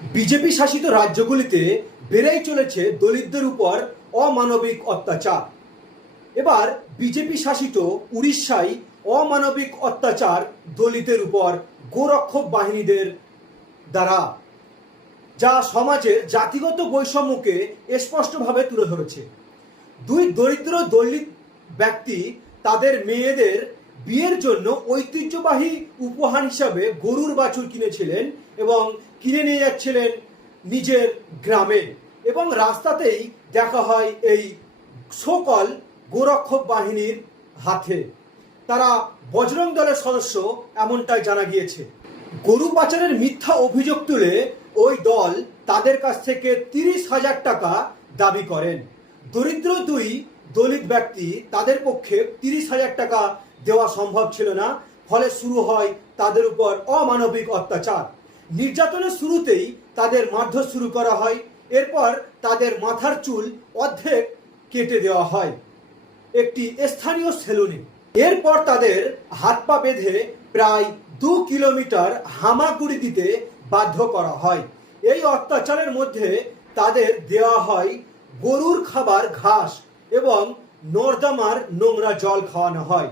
BJP শাসিত রাজ্যগুলিতে বেড়েই চলেছে দলিতদের উপর অমানবিক অত্যাচার। এবার বিজেপি শাসিত উড়িষ্যায় অমানবিক অত্যাচার দলিতের উপর গোরক্ষক বাহিনীদের দ্বারা, যা সমাজের জাতিগত বৈষম্যকে স্পষ্টভাবে তুলে ধরেছে। দুই দরিদ্র দলিত ব্যক্তি তাদের মেয়েদের বিয়ের জন্য ঐতিহ্যবাহী উপহার হিসাবে গরুর বাছুর কিনেছিলেন এবং কিনে নিয়ে যাচ্ছিলেন নিজের গ্রামে। এবং রাস্তাতেই দেখা হয় এই সকল গোরক্ষক বাহিনীর হাতে। তারা বজরং দলের সদস্য এমনটাই জানা গিয়েছে। গরু পাচারের মিথ্যা অভিযোগ তুলে ওই দল তাদের কাছ থেকে তিরিশ হাজার টাকা দাবি করেন। দরিদ্র দুই দলিত ব্যক্তি তাদের পক্ষে তিরিশ হাজার টাকা দেওয়া সম্ভব ছিল না। ফলে শুরু হয় তাদের উপর অমানবিক অত্যাচার। নির্যাতনের শুরুতেই তাদের মারধর শুরু করা হয়। এরপর তাদের মাথার চুল অর্ধেক কেটে দেওয়া হয় একটি স্থানীয় সেলুনে। এরপর তাদের হাত পা বেঁধে প্রায় দু কিলোমিটার হামাগুড়ি দিতে বাধ্য করা হয়। এই অত্যাচারের মধ্যে তাদের দেওয়া হয় গরুর খাবার ঘাস এবং নর্দমার নোংরা জল খাওয়ানো হয়।